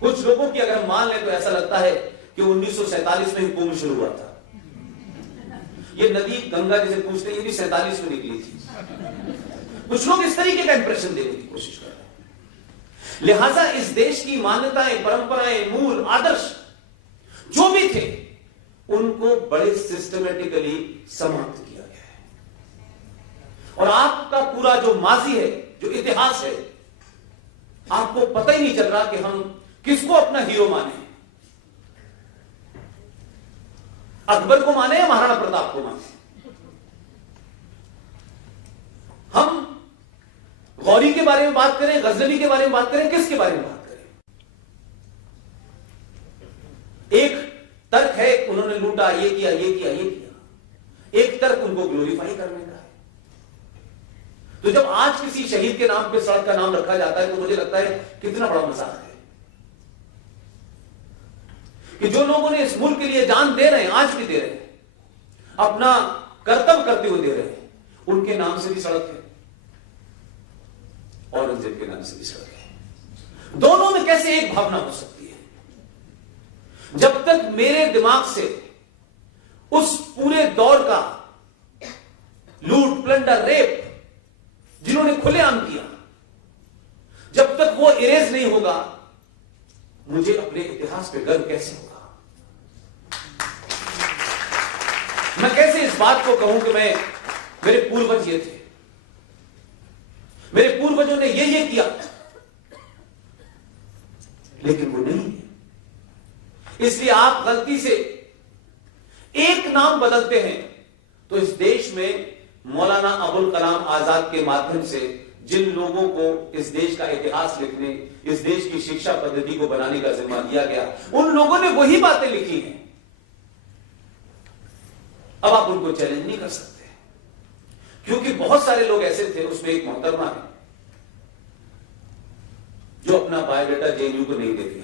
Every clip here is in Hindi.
कुछ लोगों की अगर हम मान लें तो ऐसा लगता है कि 1947 में ही कुंभ शुरू हुआ था। ये नदी गंगा जिसे पूछते हैं, ये भी 47 में निकली थी। कुछ लोग इस तरीके का इंप्रेशन देने की कोशिश कर रहे हैं। लिहाजा इस देश की मान्यताएं, परंपराएं, मूल आदर्श जो भी थे, उनको बड़े सिस्टमेटिकली समाप्त किया गया है। और आपका पूरा जो माजी है, जो इतिहास है, आपको पता ही नहीं चल रहा कि हम किसको अपना हीरो माने। अकबर को माने या महाराणा प्रताप को माने? हम गौरी के बारे में बात करें, गजनवी के बारे में बात करें, किसके बारे में बात करें? एक तर्क है उन्होंने लूटा, ये किया, ये किया, ये किया। एक तर्क उनको ग्लोरीफाई करने का है। तो जब आज किसी शहीद के नाम पे सड़क का नाम रखा जाता है तो मुझे लगता है कितना बड़ा मजाक है कि जो लोगों ने इस मुल्क के लिए जान दे रहे हैं, आज भी दे रहे हैं, अपना कर्तव्य करते हुए दे रहे हैं, उनके नाम से भी सड़क है, औरंगजेब के नाम से भी सड़क है। दोनों में कैसे एक भावना हो सकती है? जब तक मेरे दिमाग से उस पूरे दौर का लूट, प्लंडर, रेप जिन्होंने खुलेआम किया, जब तक वो इरेज नहीं होगा, मुझे अपने इतिहास पे गर्व कैसे होगा? मैं कैसे इस बात को कहूं कि मेरे पूर्वज ये थे, मेरे पूर्वजों ने ये किया, लेकिन वो नहीं है। इसलिए आप गलती से एक नाम बदलते हैं तो इस देश में मौलाना अबुल कलाम आजाद के माध्यम से जिन लोगों को इस देश का इतिहास लिखने, इस देश की शिक्षा पद्धति को बनाने का जिम्मा दिया गया, उन लोगों ने वही बातें लिखी हैं। अब आप उनको चैलेंज नहीं कर सकते, क्योंकि बहुत सारे लोग ऐसे थे, उसमें एक मोहतरमा है जो अपना बायोडाटा जेएनयू को नहीं देती।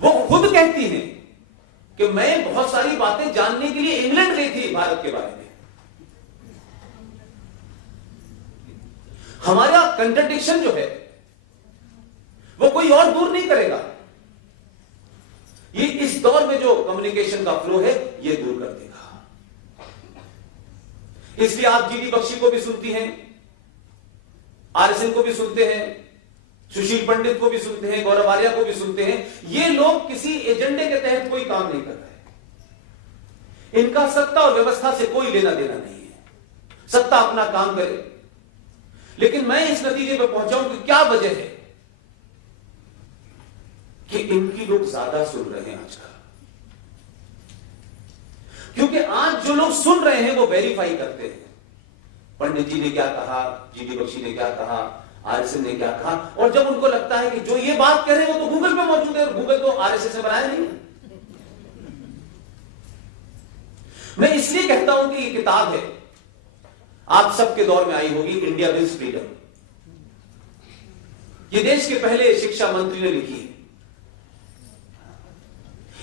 वो खुद कहती हैं कि मैं बहुत सारी बातें जानने के लिए इंग्लैंड गई थी भारत के बारे में। हमारा कंट्रडिक्शन जो है वो कोई और दूर नहीं करेगा, ये इस दौर में जो कम्युनिकेशन का फ्लो है ये दूर कर देगा। इसलिए आप जीडी बख्शी को भी सुनती हैं, आरएसएन को भी सुनते हैं, सुशील पंडित को भी सुनते हैं, गौरव आर्या को भी सुनते हैं। ये लोग किसी एजेंडे के तहत कोई काम नहीं कर रहे। इनका सत्ता और व्यवस्था से कोई लेना देना नहीं है। सत्ता अपना काम करे, लेकिन मैं इस नतीजे पर पहुंचा हूं कि क्या वजह है कि इनकी लोग ज्यादा सुन रहे हैं आजकल, क्योंकि आज जो लोग सुन रहे हैं वो वेरीफाई करते हैं। पंडित जी ने क्या कहा, जीडी बख्शी ने क्या कहा, आरएसएस ने क्या कहा, और जब उनको लगता है कि जो ये बात कह रहे हैं वो तो गूगल पे मौजूद है, और गूगल तो आरएसएस ने बनाया नहीं है। मैं इसलिए कहता हूं कि ये किताब है, आप सबके दौर में आई होगी, इंडिया विल्स फ्रीडम। ये देश के पहले शिक्षा मंत्री ने लिखी है।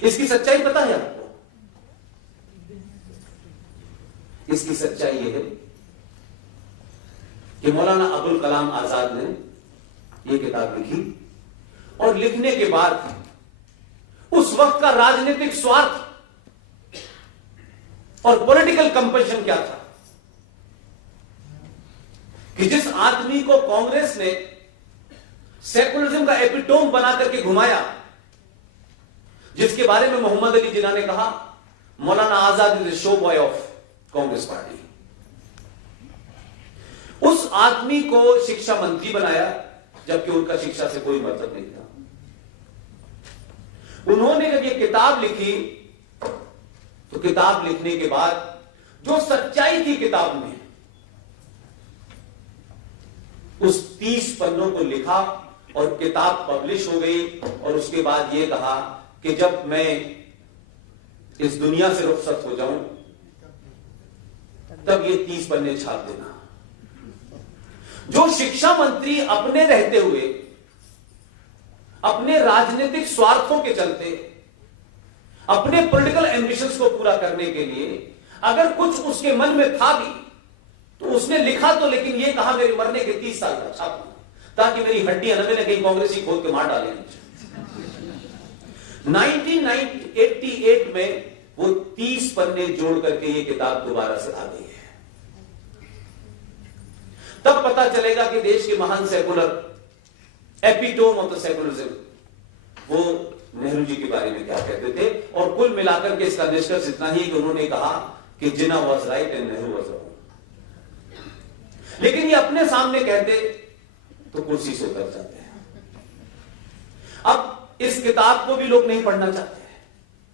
इसकी सच्चाई पता है आपको? इसकी सच्चाई यह है कि मौलाना अबुल कलाम आजाद ने यह किताब लिखी, और लिखने के बाद उस वक्त का राजनीतिक स्वार्थ और पॉलिटिकल कंपल्शन क्या था कि जिस आदमी को कांग्रेस ने सेकुलरिज्म का एपिटोम बना करके घुमाया, जिसके बारे में मोहम्मद अली जिन्ना ने कहा Maulana Azad is the show boy of Congress party, उस आदमी को शिक्षा मंत्री बनाया, जबकि उनका शिक्षा से कोई मतलब नहीं था। उन्होंने जब ये किताब लिखी तो किताब लिखने के बाद जो सच्चाई थी किताब में, उस 30 पन्नों को लिखा और किताब पब्लिश हो गई, और उसके बाद यह कहा कि जब मैं इस दुनिया से रुखसत हो जाऊं तब ये 30 पन्ने छाप देना। जो शिक्षा मंत्री अपने रहते हुए अपने राजनीतिक स्वार्थों के चलते, अपने पॉलिटिकल एम्बिशंस को पूरा करने के लिए अगर कुछ उसके मन में था भी तो उसने लिखा तो, लेकिन यह कहा मेरे मरने के 30 साल का छापूंगा, ताकि मेरी हड्डियां न मिले, कहीं कांग्रेसी खोद के मार डाले। 1988 में वो 30 पन्ने जोड़ करके ये किताब दोबारा से आ गई है। तब पता चलेगा कि देश के महान secular, epitome of the secularism, वो नेहरू जी के बारे में क्या कहते थे। और कुल मिलाकर के इसका निष्कर्ष इतना ही कि उन्होंने कहा कि Jinnah was right and Nehru was wrong. लेकिन ये अपने सामने कहते तो कुर्सी से उतर जाते हैं। अब इस किताब को भी लोग नहीं पढ़ना चाहते हैं।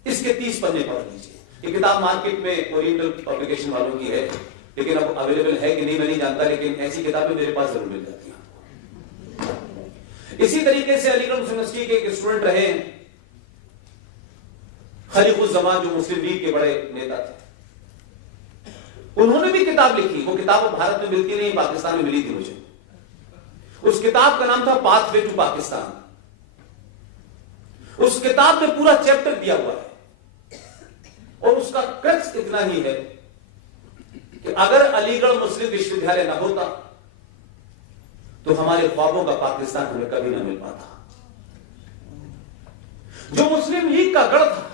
इसके 30 पन्ने पढ़ लीजिए। ये किताब मार्केट में ओरिएंटल पब्लिकेशन वालों की है, लेकिन अब अवेलेबल है कि नहीं मैं नहीं जानता, लेकिन ऐसी किताबें मेरे पास जरूर मिल जाती हैं। इसी तरीके से अलीगढ़ मुस्लिम यूनिवर्सिटी के एक स्टूडेंट रहे खलीकुज़्ज़मान, जो मुस्लिम लीग के बड़े नेता थे, उन्होंने भी किताब लिखी। वो किताब भारत में मिलती नहीं, पाकिस्तान में मिली थी मुझे। उस किताब का नाम था पाथवे टू पाकिस्तान। उस किताब में पूरा चैप्टर दिया हुआ है और उसका क्रक्स इतना ही है कि अगर अलीगढ़ मुस्लिम विश्वविद्यालय न होता तो हमारे ख्वाबों का पाकिस्तान हमें कभी ना मिल पाता। जो मुस्लिम लीग का गढ़ था,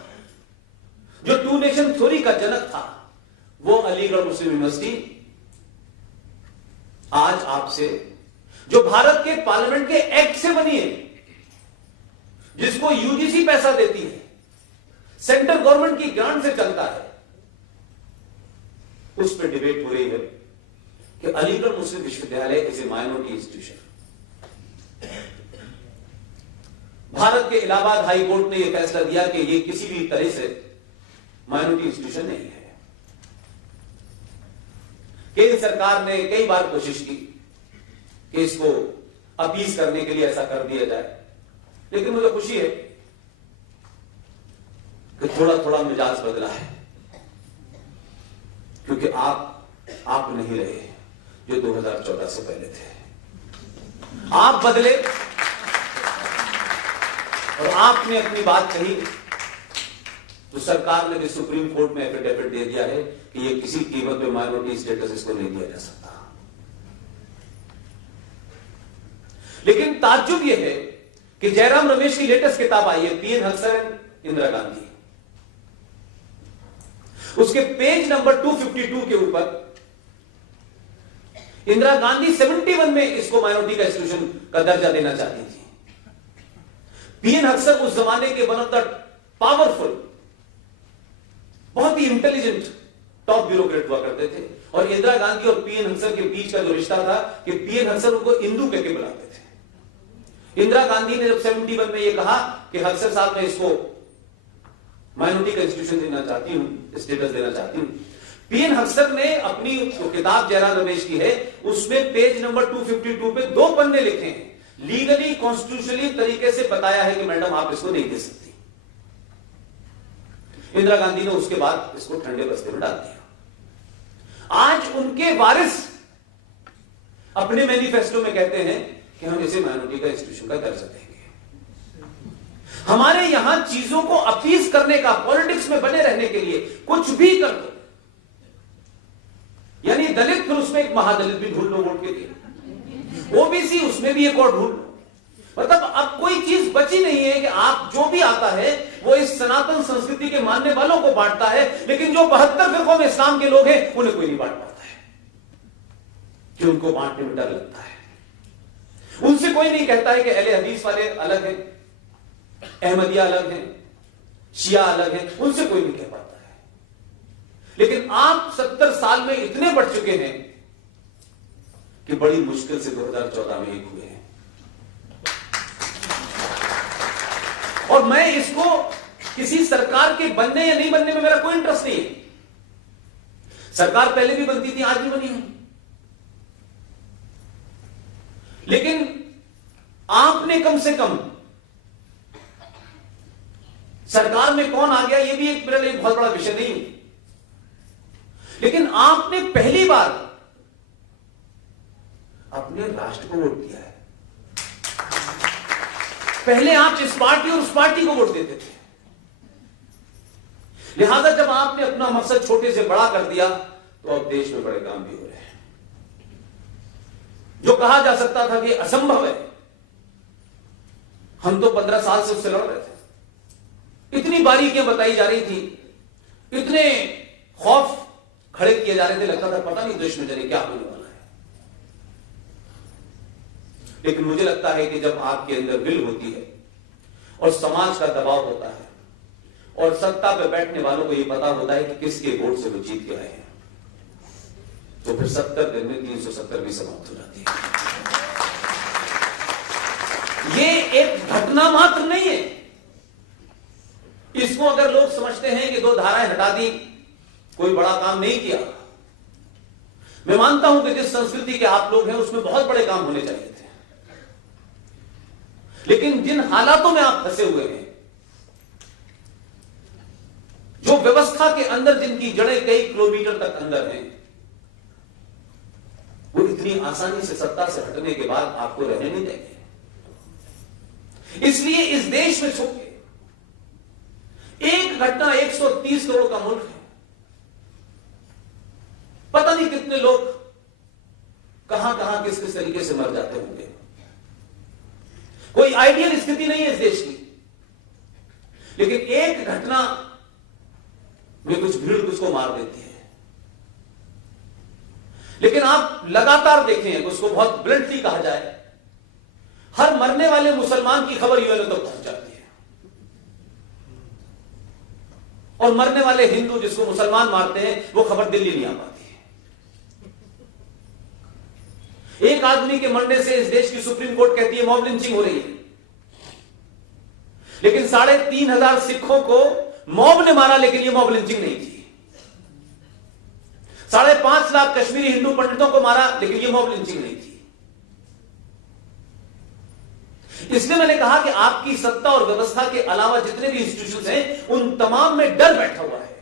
जो टू नेशन थ्योरी का जनक था, वो अलीगढ़ मुस्लिम यूनिवर्सिटी आज आपसे, जो भारत के पार्लियामेंट के एक्ट से बनी है, जिसको यूजीसी पैसा देती है, सेंट्रल गवर्नमेंट की ग्रांट से चलता है, उस पर डिबेट हो रही है कि अलीगढ़ मुस्लिम विश्वविद्यालय is a minority institution. Bharat के इलाहाबाद हाई कोर्ट ने यह फैसला दिया कि यह किसी भी तरह से माइनॉरिटी इंस्टीट्यूशन नहीं है। केंद्र सरकार ने कई बार कोशिश की कि इसको अपीज करने के लिए ऐसा कर दिया जाए, लेकिन मुझे खुशी है कि थोड़ा थोड़ा मिजाज बदला है, क्योंकि आप नहीं रहे जो 2014 से पहले थे। आप बदले और आपने अपनी बात कही तो सरकार ने भी सुप्रीम कोर्ट में एफिडेविट दे दिया है कि ये किसी कीमत पे माइनॉरिटी स्टेटस इसको नहीं दिया जा सकता। लेकिन ताज्जुब यह है कि जयराम रमेश की लेटेस्ट किताब आई है, पीएन हक्सर एंड इंदिरा गांधी। उसके पेज नंबर 252 के ऊपर इंदिरा गांधी 71 में इसको माइनॉरिटी का इंस्टीट्यूशन का दर्जा देना चाहती थी। पीएन हक्सर उस जमाने के वन ऑफ द पावरफुल, बहुत ही इंटेलिजेंट टॉप ब्यूरोक्रेट हुआ करते थे, और इंदिरा गांधी और पीएन हक्सर के बीच का जो रिश्ता था कि पीएन हक्सर उनको इंदू कहकर बुलाते थे। इंदिरा गांधी ने जब 71 में यह कहा कि हक्सर साहब मैं इसको माइनॉरिटी का इंस्टीट्यूशन देना चाहती हूं, स्टेटस देना चाहती हूं, पीएन हक्सर ने अपनी जो किताब जयराम रमेश की है उसमें पेज नंबर 252 पे 2 पन्ने लिखे हैं, लीगली कॉन्स्टिट्यूशनली तरीके से बताया है कि मैडम आप इसको नहीं दे सकती। इंदिरा गांधी ने उसके बाद इसको ठंडे बस्ते में डाल दिया। आज उनके वारिस अपने मैनिफेस्टो में कहते हैं कि हम इसे माइनॉरिटी का इंस्टीट्यूशन का दर्जा देंगे। हमारे यहां चीजों को अपीज करने का, पॉलिटिक्स में बने रहने के लिए कुछ भी कर दो, यानी दलित फिर उसमें एक महादलित भी ढूंढ लो वोट के लिए, ओबीसी उसमें भी एक और ढूंढ लो। मतलब अब कोई चीज बची नहीं है कि आप जो भी आता है वो इस सनातन संस्कृति के मानने वालों को बांटता है, लेकिन जो 72 फिरकों में इस्लाम के लोग हैं उन्हें कोई नहीं बांट पाता है, कि उनको बांटने में डर लगता है। उनसे कोई नहीं कहता है कि अहले हदीस वाले अलग हैं, अहमदिया अलग हैं, शिया अलग हैं, उनसे कोई नहीं कह पाता है। लेकिन आप 70 साल में इतने बढ़ चुके हैं कि बड़ी मुश्किल से 2014 में एक हुए हैं। और मैं इसको किसी सरकार के बनने या नहीं बनने में मेरा कोई इंटरेस्ट नहीं है। सरकार पहले भी बनती थी, आज भी बनी है, लेकिन आपने कम से कम, सरकार में कौन आ गया ये भी एक मेरे लिए बहुत बड़ा विषय नहीं, लेकिन आपने पहली बार अपने राष्ट्र को वोट दिया है। पहले आप इस पार्टी और उस पार्टी को वोट देते थे, लिहाजा जब आपने अपना मकसद छोटे से बड़ा कर दिया तो अब देश में बड़े काम भी हो रहे हैं। जो कहा जा सकता था कि असंभव है, हम तो 15 साल से उससे लड़ रहे थे। इतनी बारीकियां बताई जा रही थी, इतने खौफ खड़े किए जा रहे थे, लगता था पता नहीं देश में जाने क्या होने वाला है। लेकिन मुझे लगता है कि जब आपके अंदर विल होती है और समाज का दबाव होता है और सत्ता पे बैठने वालों को यह पता होता है कि किसके वोट से वो जीत के आए हैं, तो फिर 70 दिन में 370 भी समाप्त हो जाती है। ये एक घटना मात्र नहीं है। इसको अगर लोग समझते हैं कि 2 धाराएं हटा दी, कोई बड़ा काम नहीं किया, मैं मानता हूं कि जिस संस्कृति के आप लोग हैं उसमें बहुत बड़े काम होने चाहिए थे। लेकिन जिन हालातों में आप फंसे हुए हैं, जो व्यवस्था के अंदर जिनकी जड़ें कई किलोमीटर तक अंदर हैं, वो इतनी आसानी से सत्ता से हटने के बाद आपको रहने नहीं देंगे। इसलिए इस देश में छुप के एक घटना 130 करोड़ का मुल्क है, पता नहीं कितने लोग कहां कहां किस किस तरीके से मर जाते होंगे। कोई आइडियल स्थिति नहीं है इस देश की, लेकिन एक घटना में कुछ भीड़ उसको मार देती है। लेकिन आप लगातार देखें, उसको बहुत ब्लंटली कहा जाए, हर मरने वाले मुसलमान की खबर यूएनओ तक पहुंच जाती है, और मरने वाले हिंदू जिसको मुसलमान मारते हैं वो खबर दिल्ली नहीं आ पाती है। एक आदमी के मरने से इस देश की सुप्रीम कोर्ट कहती है मॉब लिंचिंग हो रही है, लेकिन 3,500 सिखों को मॉब ने मारा, लेकिन ये मॉब लिंचिंग नहीं थी। 5.5 लाख कश्मीरी हिंदू पंडितों को मारा, लेकिन ये मॉब लिंचिंग नहीं थी। इसलिए मैंने कहा कि आपकी सत्ता और व्यवस्था के अलावा जितने भी इंस्टीट्यूशंस हैं, उन तमाम में डर बैठा हुआ है।